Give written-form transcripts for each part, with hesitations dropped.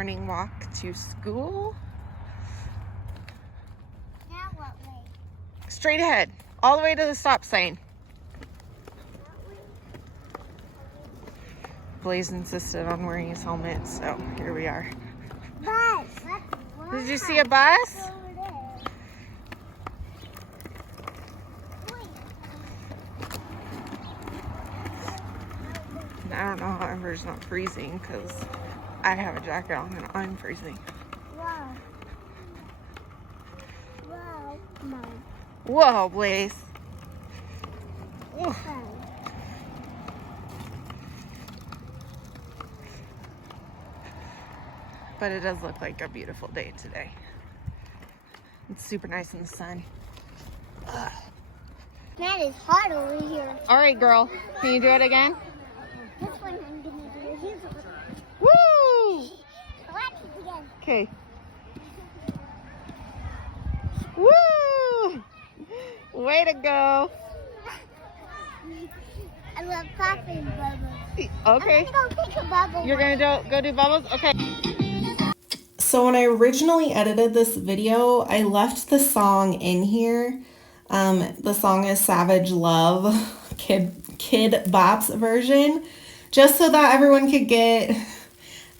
morning walk to school. Now what way? Straight ahead, all the way to the stop sign. Blaze insisted on wearing his helmet, so here we are. Bus. Did you see a bus? I don't know how Ember's not freezing because I have a jacket on and I'm freezing. Wow. Wow. Mom. Whoa, Blaze. Whoa. But it does look like a beautiful day today. It's super nice in the sun. Ugh. Man, it's hot over here. All right, girl. Can you do it again? This one I'm gonna do. Here's Woo! watch it again. Okay. Woo! Way to go. I love popping bubbles. Okay. I'm gonna go take a bubble. You're gonna go do bubbles? Okay. So when I originally edited this video, I left the song in here. The song is Savage Love, Kid Bop's version, just so that everyone could get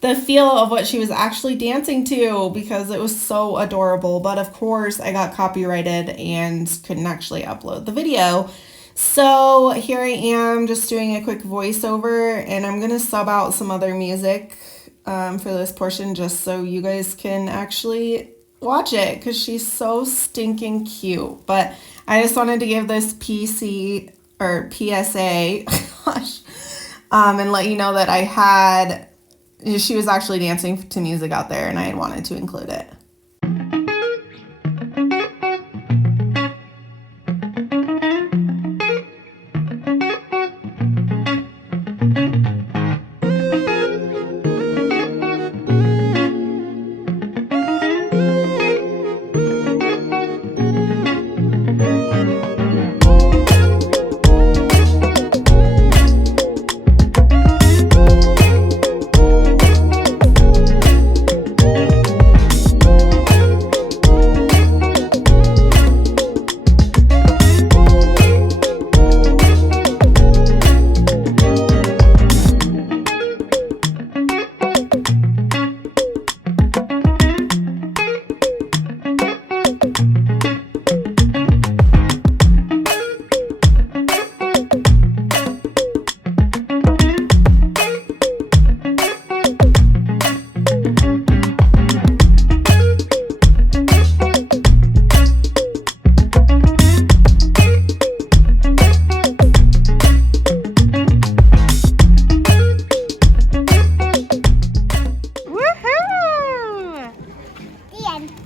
the feel of what she was actually dancing to because it was so adorable. But of course, I got copyrighted and couldn't actually upload the video. So here I am just doing a quick voiceover, and I'm going to sub out some other music for this portion just so you guys can actually watch it because she's so stinking cute. But I just wanted to give this PC or PSA gosh, and let you know that she was actually dancing to music out there and I had wanted to include it.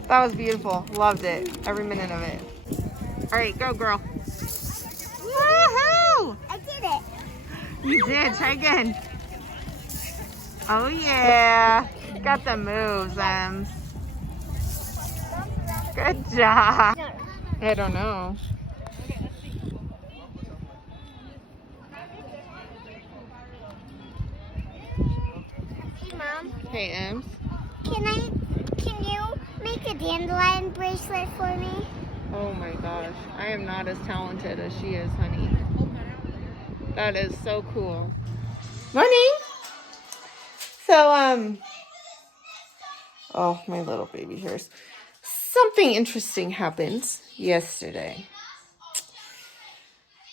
That was beautiful. Loved it. Every minute of it. All right, go, girl. Woohoo! I did it. You did. Try again. Oh, yeah. Got the moves, Ems. Good job. I don't know. Hey, Mom. Hey, Ems. Can you make a dandelion bracelet for me? Oh my gosh. I am not as talented as she is, honey. That is so cool. Morning. So, oh, my little baby hairs. Something interesting happened yesterday.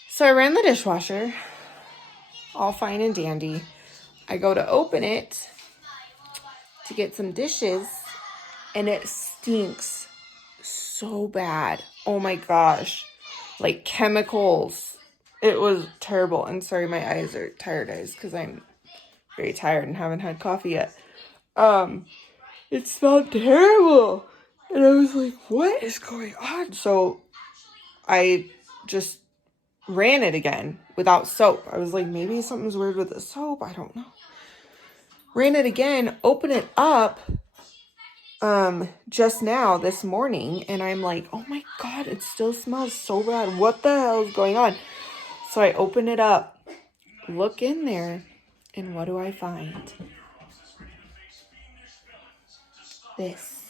So I ran the dishwasher, all fine and dandy. I go to open it to get some dishes, and it stinks so bad. Oh my gosh. Like chemicals. It was terrible. And sorry, my eyes are tired eyes because I'm very tired and haven't had coffee yet. It smelled terrible. And I was like, what is going on? So I just ran it again without soap. I was like, maybe something's weird with the soap. I don't know. Ran it again, open it up just now this morning, and I'm like, oh my god, it still smells so bad. What the hell is going on? So I open it up, look in there, and what do I find? this.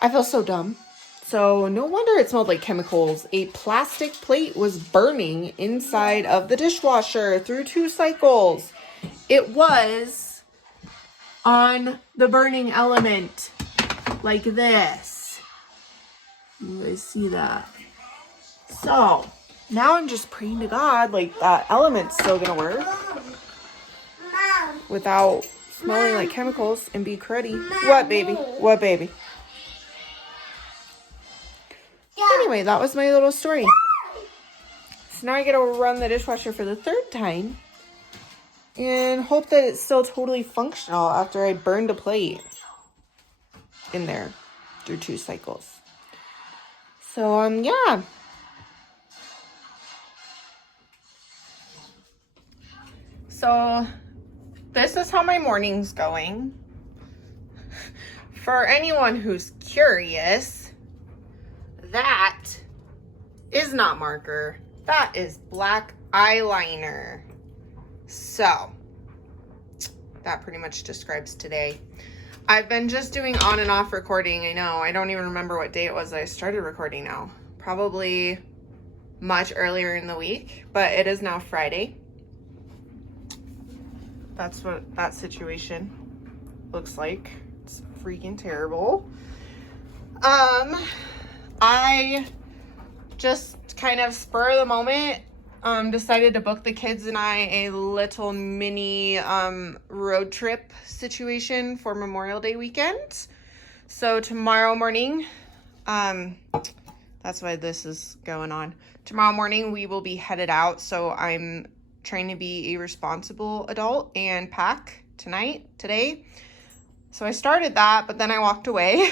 I feel so dumb. So no wonder it smelled like chemicals. A plastic plate was burning inside of the dishwasher through 2 cycles. It was on the burning element like this. You guys see that? So now I'm just praying to God like that element's still gonna work without smelling like chemicals and be cruddy. What, baby? What, baby? Anyway, that was my little story. So now I get to run the dishwasher for the 3rd time and hope that it's still totally functional after I burned a plate in there through 2 cycles. So, yeah. So, this is how my morning's going. For anyone who's curious, that is not marker. That is black eyeliner. So, that pretty much describes today. I've been just doing on and off recording. I know, I don't even remember what day it was I started recording now. Probably much earlier in the week, but it is now Friday. That's what that situation looks like. It's freaking terrible. I just kind of spur of the moment decided to book the kids and I a little mini road trip situation for Memorial Day weekend. So tomorrow morning, that's why this is going on. Tomorrow morning we will be headed out, so I'm trying to be a responsible adult and pack today. So I started that, but then I walked away.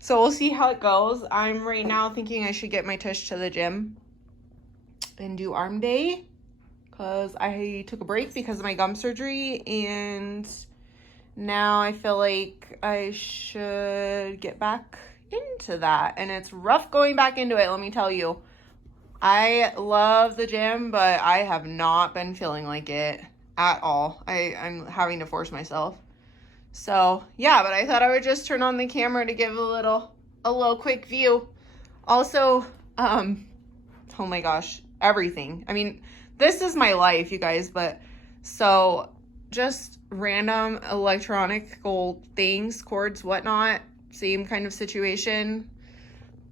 So we'll see how it goes. I'm right now thinking I should get my tush to the gym and do arm day because I took a break because of my gum surgery, and now I feel like I should get back into that. And it's rough going back into it, let me tell you. I love the gym, but I have not been feeling like it at all. I'm having to force myself. So, yeah, but I thought I would just turn on the camera to give a little quick view. Also, oh my gosh, everything. I mean, this is my life, you guys, but so just random electronical things, cords, whatnot, same kind of situation.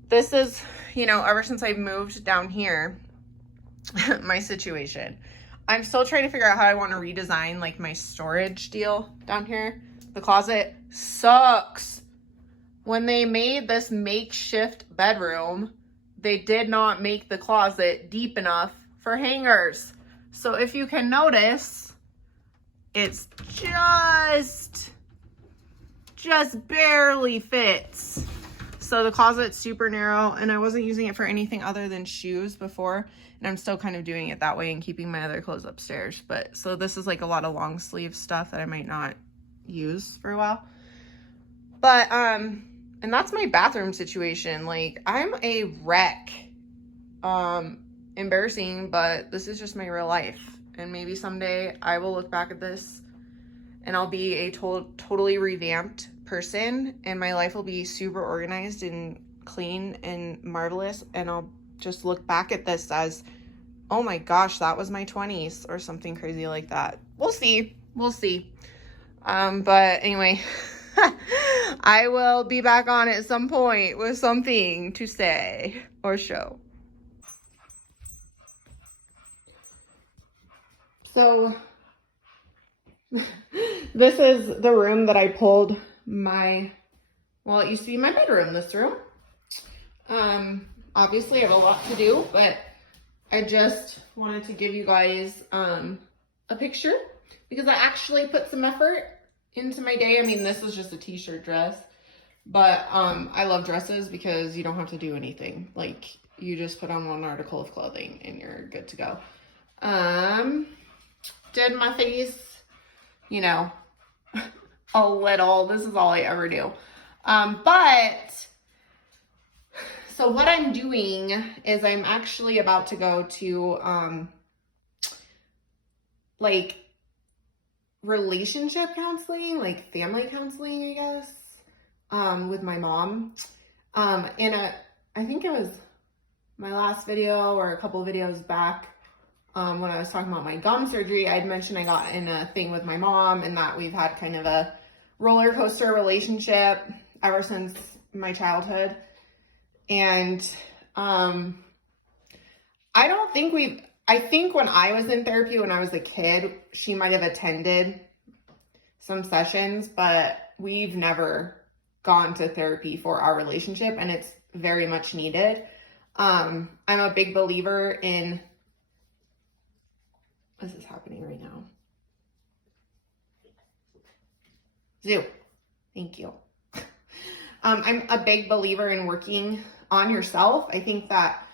This is, ever since I've moved down here, my situation. I'm still trying to figure out how I want to redesign like my storage deal down here. The closet sucks. When they made this makeshift bedroom, they did not make the closet deep enough for hangers. So if you can notice, it's just barely fits. So the closet's super narrow, and I wasn't using it for anything other than shoes before, and I'm still kind of doing it that way and keeping my other clothes upstairs. But so this is like a lot of long sleeve stuff that I might not use for a while. But and that's my bathroom situation. Like, I'm a wreck. Embarrassing, but this is just my real life. And maybe someday I will look back at this and I'll be a totally revamped person, and my life will be super organized and clean and marvelous, and I'll just look back at this as, oh my gosh, that was my 20s or something crazy like that. We'll see. But anyway, I will be back on at some point with something to say or show. So this is the room that I pulled you see my bedroom, this room. Obviously I have a lot to do, but I just wanted to give you guys a picture because I actually put some effort into my day. I mean, this is just a t-shirt dress, but I love dresses because you don't have to do anything. Like, you just put on one article of clothing and you're good to go. Did my face, a little. This is all I ever do. But so what I'm doing is I'm actually about to go to relationship counseling, like family counseling, I guess, with my mom. I think it was my last video or a couple of videos back, when I was talking about my gum surgery, I'd mentioned I got in a thing with my mom and that we've had kind of a roller coaster relationship ever since my childhood. And I think when I was in therapy, when I was a kid, she might have attended some sessions, but we've never gone to therapy for our relationship, and it's very much needed. I'm a big believer in, this is happening right now. Zoo, thank you. I'm a big believer in working on yourself. I think that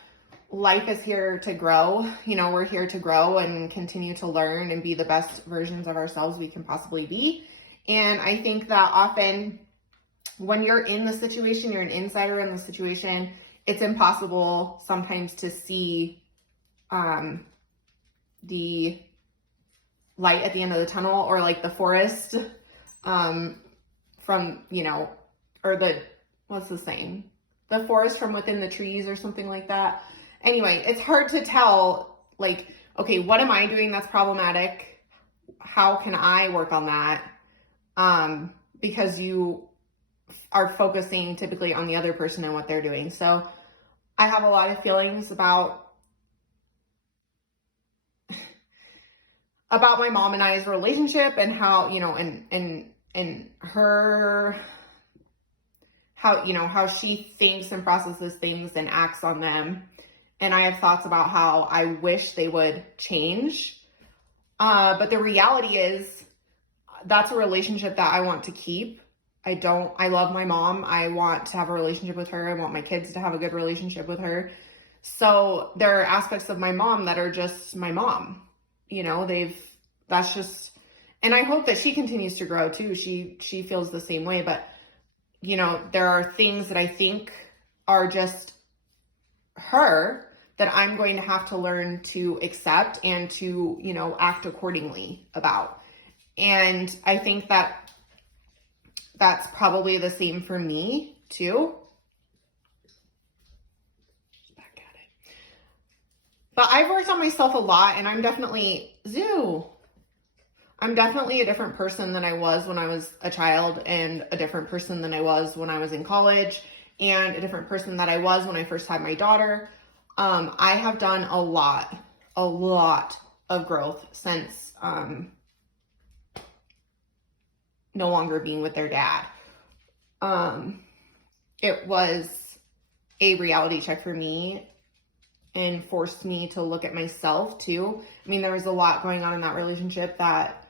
life is here to grow. You know, we're here to grow and continue to learn and be the best versions of ourselves we can possibly be. And I think that often when you're in the situation, you're an insider in the situation, it's impossible sometimes to see the light at the end of the tunnel, or like the forest from, you know, or the, what's the saying? The forest from within the trees or something like that. Anyway, it's hard to tell, like, okay, what am I doing that's problematic? How can I work on that? Because you are focusing typically on the other person and what they're doing. So I have a lot of feelings about my mom and I's relationship, and how, you know, and her, how, you know, how she thinks and processes things and acts on them. And I have thoughts about how I wish they would change. But the reality is that's a relationship that I want to keep. I love my mom. I want to have a relationship with her. I want my kids to have a good relationship with her. So there are aspects of my mom that are just my mom. You know, that's just, and I hope that she continues to grow too. She feels the same way, but you know, there are things that I think are just her that I'm going to have to learn to accept and to, you know, act accordingly about. And I think that that's probably the same for me too. Back at it. But I've worked on myself a lot, and I'm definitely a different person than I was when I was a child, and a different person than I was when I was in college, and a different person that I was when I first had my daughter. I have done a lot of growth since no longer being with their dad. It was a reality check for me and forced me to look at myself too. I mean, there was a lot going on in that relationship that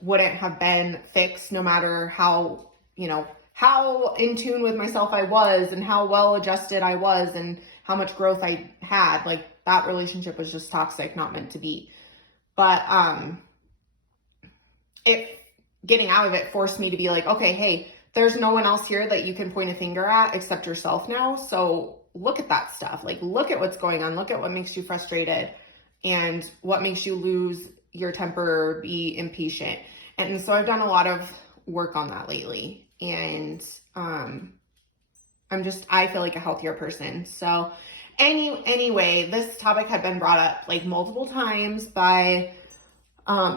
wouldn't have been fixed no matter how, you know, how in tune with myself I was and how well adjusted I was and how much growth I had. Like, that relationship was just toxic, not meant to be. But getting out of it forced me to be like, okay, hey, there's no one else here that you can point a finger at except yourself now. So look at that stuff. Like, look at what's going on. Look at what makes you frustrated and what makes you lose your temper or be impatient. And so I've done a lot of work on that lately. And I feel like a healthier person. So anyway, this topic had been brought up like multiple times by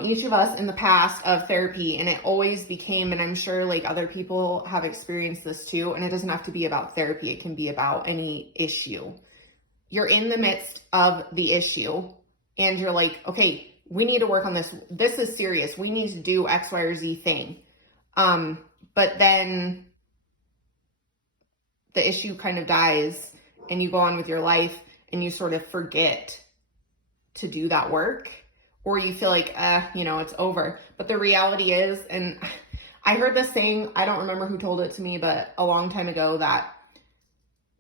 each of us in the past of therapy, and it always became, and I'm sure like other people have experienced this too, and it doesn't have to be about therapy, it can be about any issue. You're in the midst of the issue and you're like, okay, we need to work on this. This is serious. We need to do X, Y, or Z thing. But then the issue kind of dies and you go on with your life and you sort of forget to do that work, or you feel like, you know, it's over. But the reality is, and I heard this saying, I don't remember who told it to me, but a long time ago, that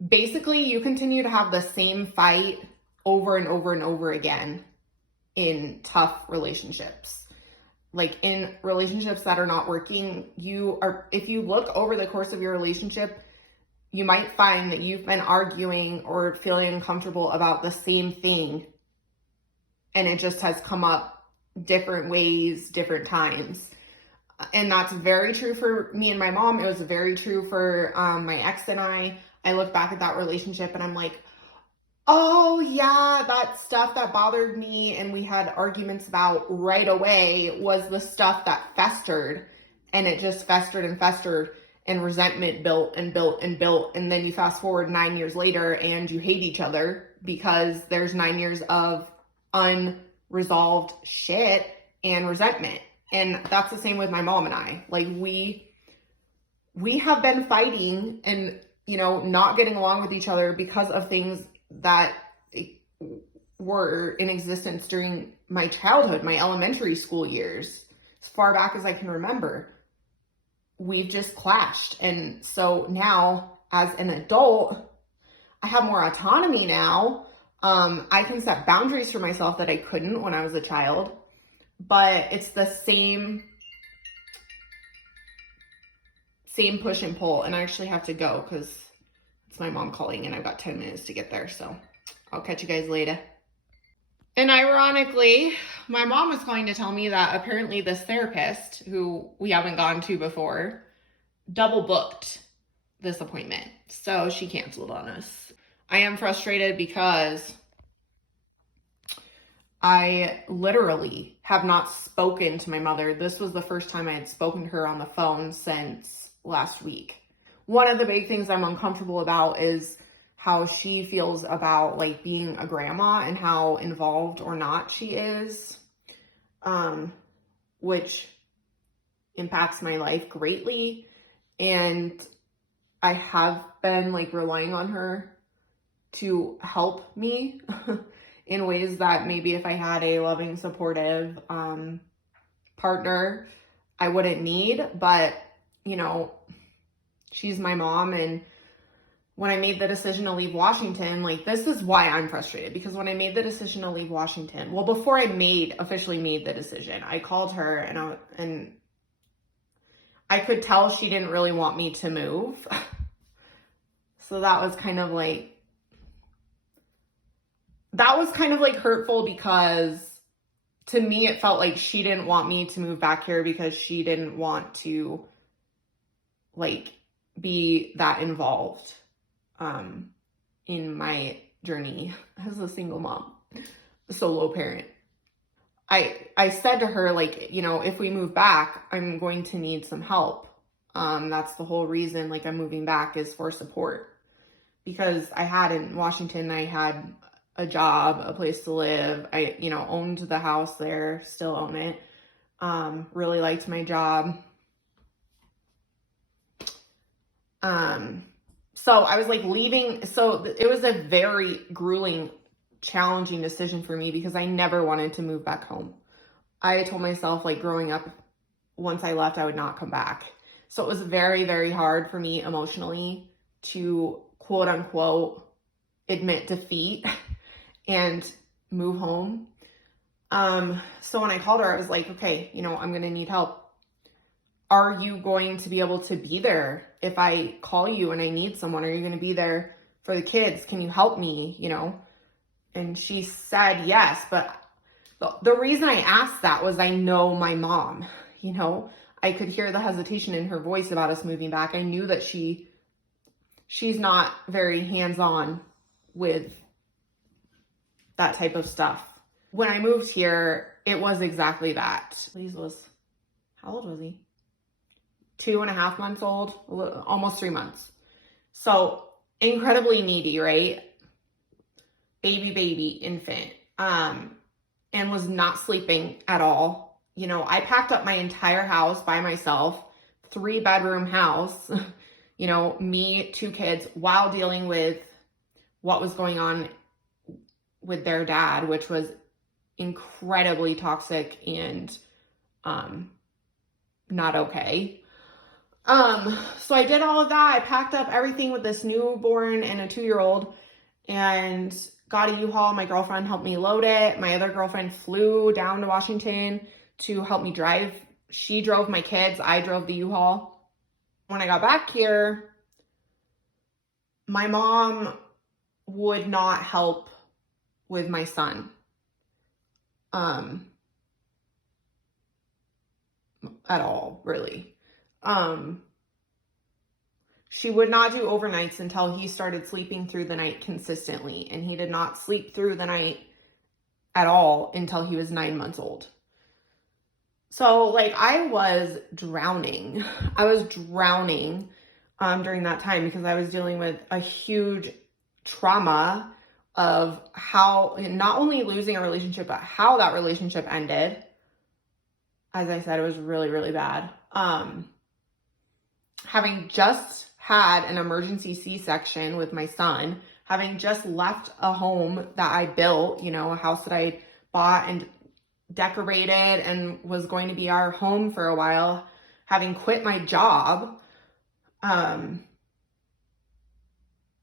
basically you continue to have the same fight over and over and over again in tough relationships. Like in relationships that are not working, if you look over the course of your relationship, you might find that you've been arguing or feeling uncomfortable about the same thing, and it just has come up different ways, different times. And that's very true for me and my mom. It was very true for my ex and I. I look back at that relationship and I'm like, oh yeah, that stuff that bothered me and we had arguments about right away was the stuff that festered, and it just festered and festered, and resentment built and built and built. And then you fast forward 9 years later and you hate each other because there's 9 years of unresolved shit and resentment. And that's the same with my mom and I. Like we have been fighting and, you know, not getting along with each other because of things that were in existence during my childhood, my elementary school years, as far back as I can remember. We've just clashed. And so now as an adult, I have more autonomy now. I can set boundaries for myself that I couldn't when I was a child, but it's the same push and pull. And I actually have to go because it's my mom calling and I've got 10 minutes to get there. So I'll catch you guys later. And ironically, my mom was going to tell me that apparently this therapist, who we haven't gone to before, double booked this appointment. So she canceled on us. I am frustrated because I literally have not spoken to my mother. This was the first time I had spoken to her on the phone since last week. One of the big things I'm uncomfortable about is how she feels about like being a grandma and how involved or not she is, which impacts my life greatly. And I have been like relying on her to help me in ways that maybe if I had a loving, supportive partner, I wouldn't need. But, you know, she's my mom. And when I made the decision to leave Washington, like, this is why I'm frustrated. Because when I made the decision to leave Washington, well, before I officially made the decision, I called her and I could tell she didn't really want me to move. So that was kind of like hurtful, because to me, it felt like she didn't want me to move back here because she didn't want to like be that involved in my journey as a single mom, a solo parent. I said to her, like, you know, if we move back, I'm going to need some help. That's the whole reason, like, I'm moving back is for support. Because I had in Washington, I had a job, a place to live. I, you know, owned the house there, still own it. Really liked my job. So I was like leaving. So it was a very grueling, challenging decision for me because I never wanted to move back home. I told myself, like, growing up, once I left, I would not come back. So it was very, very hard for me emotionally to quote unquote admit defeat and move home. So when I called her, I was like, okay, you know, I'm going to need help. Are you going to be able to be there if I call you and I need someone? Are you going to be there for the kids? Can you help me, you know? And she said yes, but the reason I asked that was I know my mom, you know? I could hear the hesitation in her voice about us moving back. I knew that she's not very hands-on with that type of stuff. When I moved here, it was exactly that. How old was he? 2.5 months old, almost 3 months. So incredibly needy, right? Baby, infant, and was not sleeping at all. You know, I packed up my entire house by myself, 3-bedroom house, you know, me, 2 kids, while dealing with what was going on with their dad, which was incredibly toxic and not okay. So I did all of that. I packed up everything with this newborn and a 2-year-old and got a U-Haul. My girlfriend helped me load it. My other girlfriend flew down to Washington to help me drive. She drove my kids. I drove the U-Haul. When I got back here, my mom would not help with my son. at all, really. She would not do overnights until he started sleeping through the night consistently. And he did not sleep through the night at all until he was 9 months old. So, like, I was drowning. I was drowning during that time because I was dealing with a huge trauma of how, not only losing a relationship, but how that relationship ended. As I said, it was really, really bad. Having just had an emergency C-section with my son, having just left a home that I built, you know, a house that I bought and decorated and was going to be our home for a while, having quit my job, and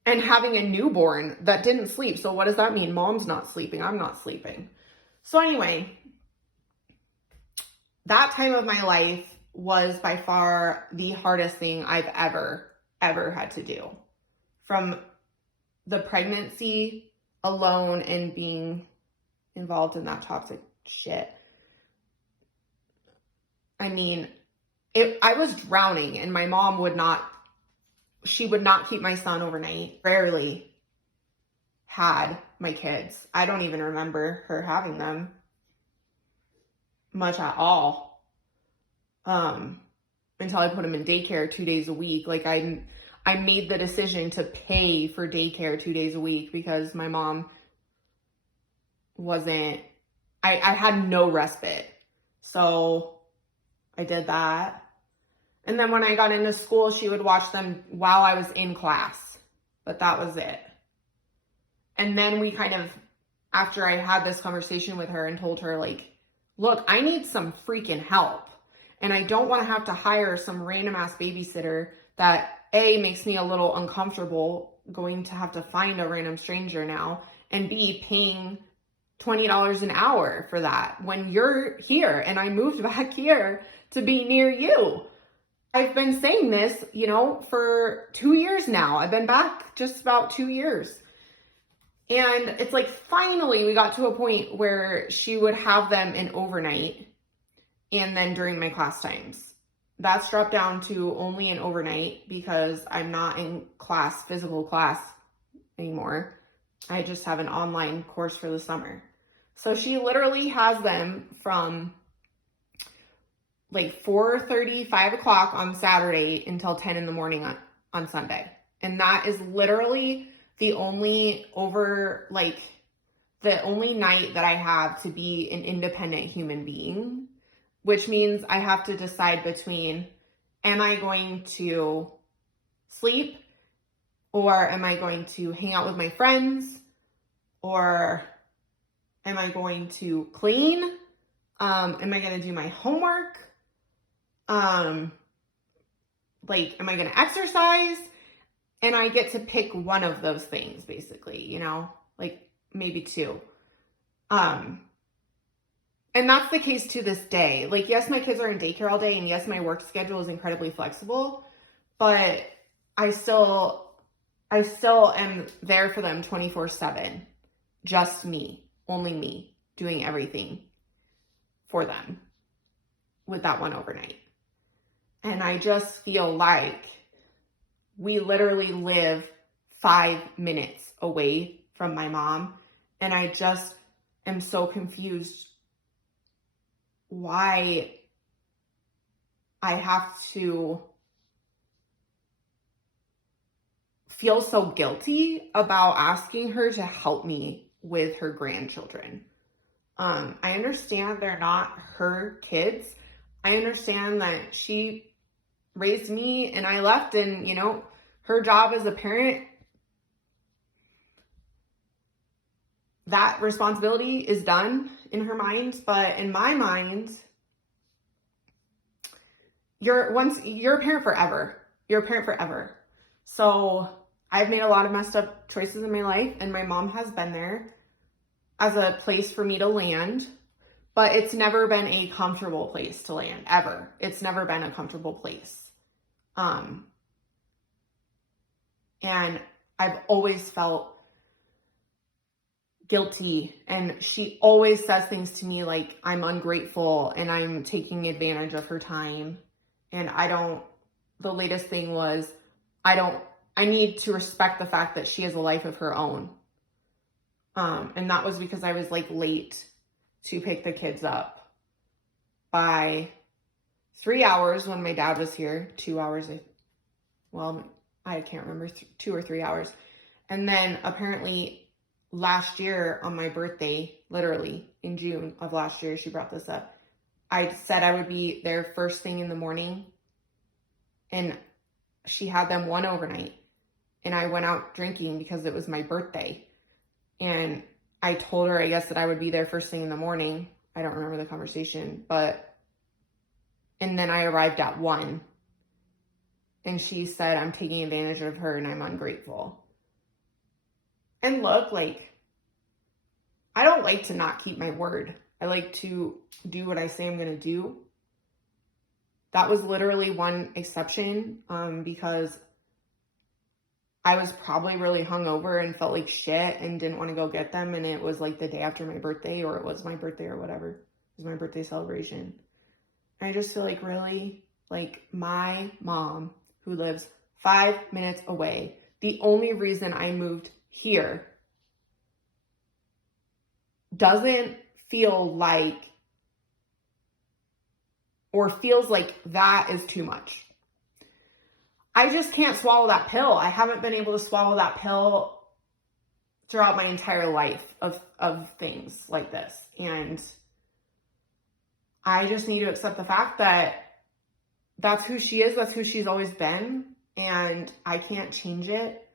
having a newborn that didn't sleep. So what does that mean? Mom's not sleeping. I'm not sleeping. So anyway, that time of my life was by far the hardest thing I've ever had to do. From the pregnancy alone and being involved in that toxic shit. I mean, I was drowning, and my mom would not keep my son overnight. Rarely had my kids. I don't even remember her having them much at all. Until I put him in daycare 2 days a week. Like, I made the decision to pay for daycare 2 days a week because my mom wasn't, I had no respite. So I did that. And then when I got into school, she would watch them while I was in class, but that was it. And then we kind of, after I had this conversation with her and told her, like, look, I need some freaking help. And I don't want to have to hire some random ass babysitter that A, makes me a little uncomfortable going to have to find a random stranger now, and B, paying $20 an hour for that when you're here and I moved back here to be near you. I've been saying this, you know, for 2 years now. I've been back just about 2 years. And it's like, finally we got to a point where she would have them in overnight and then during my class times. That's dropped down to only an overnight because I'm not in class, physical class anymore. I just have an online course for the summer. So she literally has them from like 4:30, 5 o'clock on Saturday until 10 in the morning on Sunday. And that is literally the only the only night that I have to be an independent human being, which means I have to decide between, am I going to sleep, or am I going to hang out with my friends, or am I going to clean? Am I going to do my homework? Am I going to exercise? And I get to pick one of those things, basically, you know, like maybe two. And that's the case to this day. Like, yes, my kids are in daycare all day, and yes, my work schedule is incredibly flexible, but I still am there for them 24/7. Just me, only me, doing everything for them with that one overnight. And I just feel like we literally live 5 minutes away from my mom. And I just am so confused why I have to feel so guilty about asking her to help me with her grandchildren. I understand they're not her kids. I understand that she raised me and I left, and, you know, her job as a parent, that responsibility is done in her mind. But in my mind, you're a parent forever. You're a parent forever. So I've made a lot of messed up choices in my life, and my mom has been there as a place for me to land, but it's never been a comfortable place to land, ever. It's never been a comfortable place. And I've always felt guilty, and she always says things to me like I'm ungrateful and I'm taking advantage of her time. And the latest thing was, I need to respect the fact that she has a life of her own. And that was because I was like late to pick the kids up by 3 hours when my dad was here, 2 hours. Well, I can't remember, 2 or 3 hours. And then apparently last year on my birthday, literally in June of last year, she brought this up. I said I would be there first thing in the morning, and she had them one overnight, and I went out drinking because it was my birthday. And I told her, I guess, that I would be there first thing in the morning. I don't remember the conversation, and then I arrived at 1, and she said I'm taking advantage of her and I'm ungrateful. And look, like, I don't like to not keep my word. I like to do what I say I'm going to do. That was literally one exception, because I was probably really hungover and felt like shit and didn't want to go get them. And it was like the day after my birthday, or it was my birthday or whatever. It was my birthday celebration. And I just feel like, really, like, my mom, who lives 5 minutes away, the only reason I moved here, doesn't feel like, or feels like that is too much. I just can't swallow that pill. I haven't been able to swallow that pill throughout my entire life of things like this. And I just need to accept the fact that that's who she is. That's who she's always been. And I can't change it.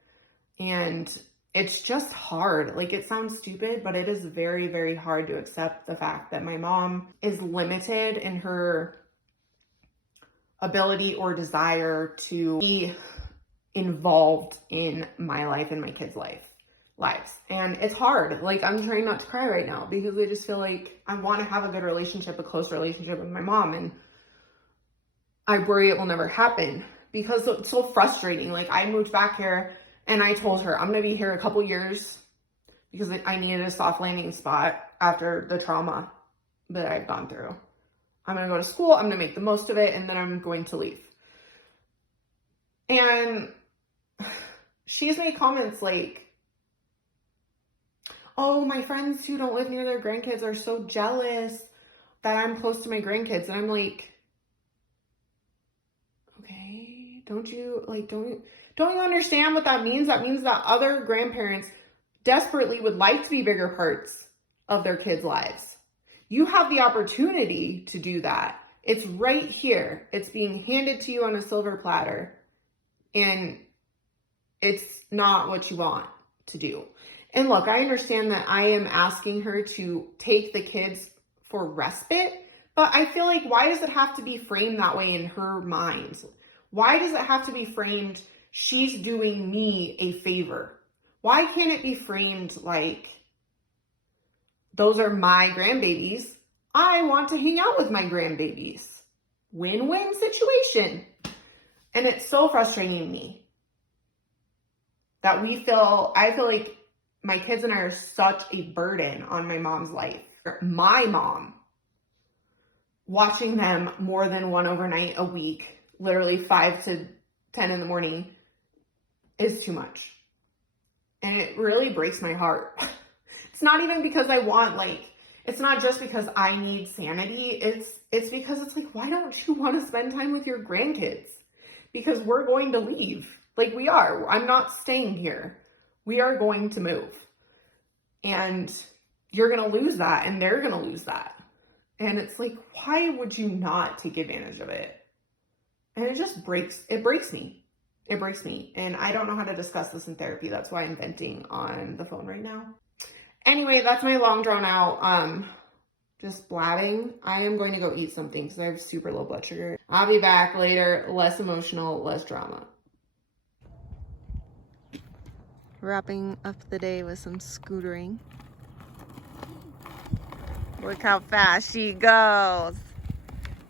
And it's just hard. Like, it sounds stupid, but it is very, very hard to accept the fact that my mom is limited in her ability or desire to be involved in my life and my kids' lives. And it's hard. Like, I'm trying not to cry right now because I just feel like I want to have a good relationship, a close relationship with my mom. And I worry it will never happen because it's so frustrating. Like, I moved back here and I told her I'm going to be here a couple years because I needed a soft landing spot after the trauma that I've gone through. I'm going to go to school, I'm going to make the most of it, and then I'm going to leave. And she's made comments like, oh, my friends who don't live near their grandkids are so jealous that I'm close to my grandkids. And I'm like, okay, don't you understand what that means? That means that other grandparents desperately would like to be bigger parts of their kids' lives. You have the opportunity to do that. It's right here. It's being handed to you on a silver platter. And it's not what you want to do. And look, I understand that I am asking her to take the kids for respite, but I feel like, why does it have to be framed that way in her mind? Why does it have to be framed, she's doing me a favor? Why can't it be framed like, those are my grandbabies, I want to hang out with my grandbabies? Win-win situation. And it's so frustrating to me that I feel like my kids and I are such a burden on my mom's life. My mom, watching them more than one overnight a week, literally 5 to 10 in the morning, is too much. And it really breaks my heart. It's not even because I want, it's not just because I need sanity. It's because it's like, why don't you want to spend time with your grandkids? Because we're going to leave. Like, we are. I'm not staying here. We are going to move. And you're going to lose that, and they're going to lose that. And it's like, why would you not take advantage of it? And it just breaks me. It breaks me. And I don't know how to discuss this in therapy. That's why I'm venting on the phone right now. Anyway, that's my long drawn out, just blabbing. I am going to go eat something because I have super low blood sugar. I'll be back later. Less emotional, less drama. Wrapping up the day with some scootering. Look how fast she goes.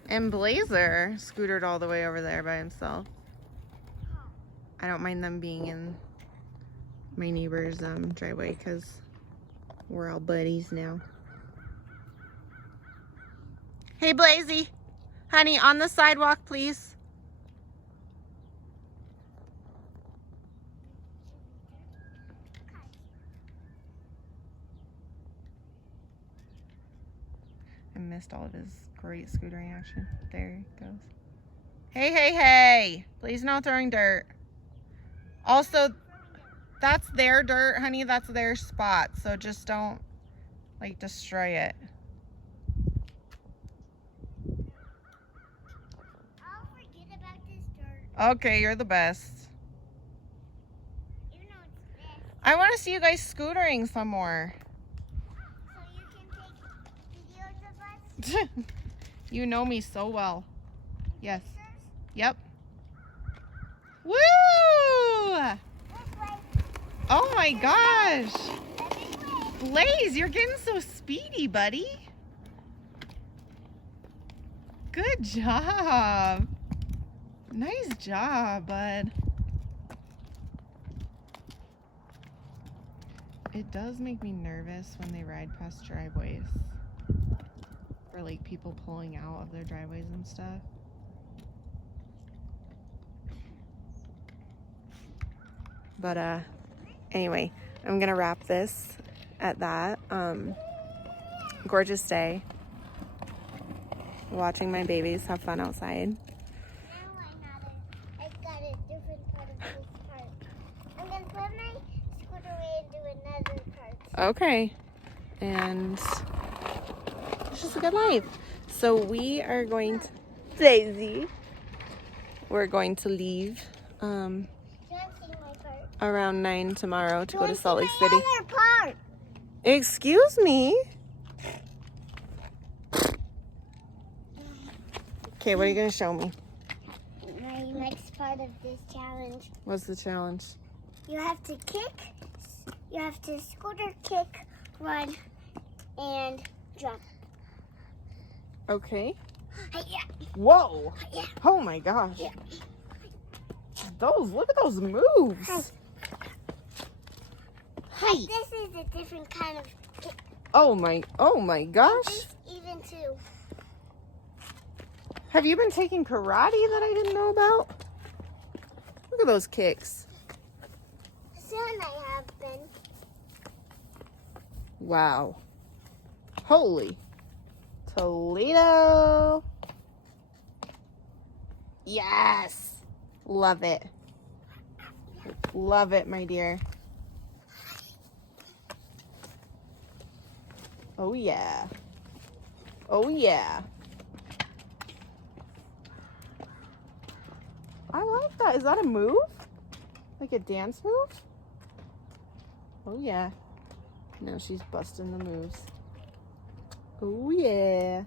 And Blazer scootered all the way over there by himself. I don't mind them being in my neighbor's driveway because We're all buddies now. Hey, Blazy. Honey, on the sidewalk, please. I missed all of his great scootering action. There he goes. Hey, hey, hey. Please no throwing dirt. Also, that's their dirt, honey. That's their spot. So just don't, like, destroy it. I'll forget about this dirt. Okay, you're the best. Even though it's this. I want to see you guys scootering some more. So you can take videos of us? You know me so well. Yes. Pictures? Yep. Woo! This way. Oh my gosh. Every way. Blaze, you're getting so speedy, buddy. Good job. Nice job, bud. It does make me nervous when they ride past driveways. Or like people pulling out of their driveways and stuff. But anyway, I'm gonna wrap this at that. Gorgeous day. Watching my babies have fun outside. Now I've got a different part of this part. I'm going to put my scooter away and do another part. Okay. And it's just a good life. So we are going to Daisy. We're going to leave You haven't seen my part. around 9 tomorrow to go to Wanna Salt see Lake my City. other part. Excuse me. Okay, what are you gonna show me? My next part of this challenge. What's the challenge? You have to kick, you have to scooter kick, run, and jump. Okay. Hi-ya, Whoa. hi-ya. Oh my gosh. Yeah. Look at those moves. Hi. Hi. This is a different kind of kick. Oh my gosh. This even too. Have you been taking karate that I didn't know about? Look at those kicks. Soon I have been. Wow. Holy Toledo. Yes. Love it. Love it, my dear. Oh yeah. Oh yeah. I like that. Is that a move? Like a dance move? Oh yeah. Now she's busting the moves. Oh yeah.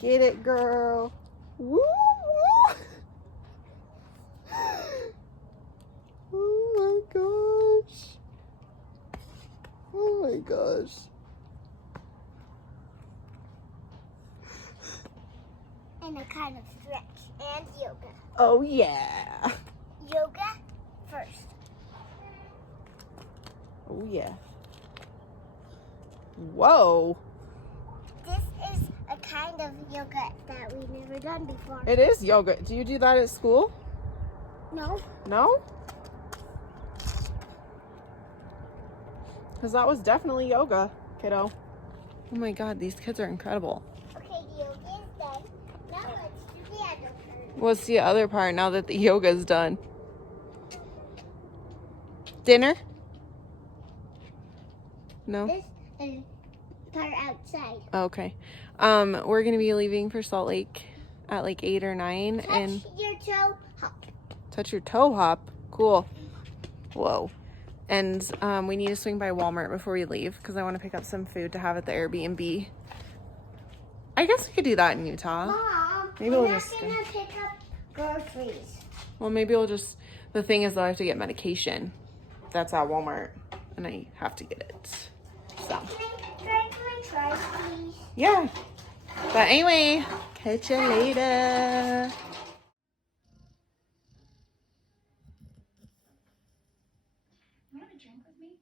Get it, girl. Woo woo. Oh my gosh. Oh my gosh. And a kind of stretch and yoga. Oh yeah. Yoga first. Oh yeah. Whoa. This is a kind of yoga that we've never done before. It is yoga. Do you do that at school? No? No? Because that was definitely yoga, kiddo. Oh my god, these kids are incredible. Okay, the yoga is done. Now let's do the other part. What's the other part now that the yoga's done? Dinner? No? This is part outside. Okay. We're gonna be leaving for Salt Lake at like 8 or 9 and Touch your toe, hop. touch your toe hop. Cool. Whoa. And we need to swing by Walmart before we leave because I want to pick up some food to have at the Airbnb. I guess we could do that in Utah. Mom, Maybe we're we'll not just gonna pick up groceries. Well, maybe we'll just. The thing is, though, I have to get medication. That's at Walmart, and I have to get it. So, Can I try, please? yeah. But anyway, catch you later. drink with me?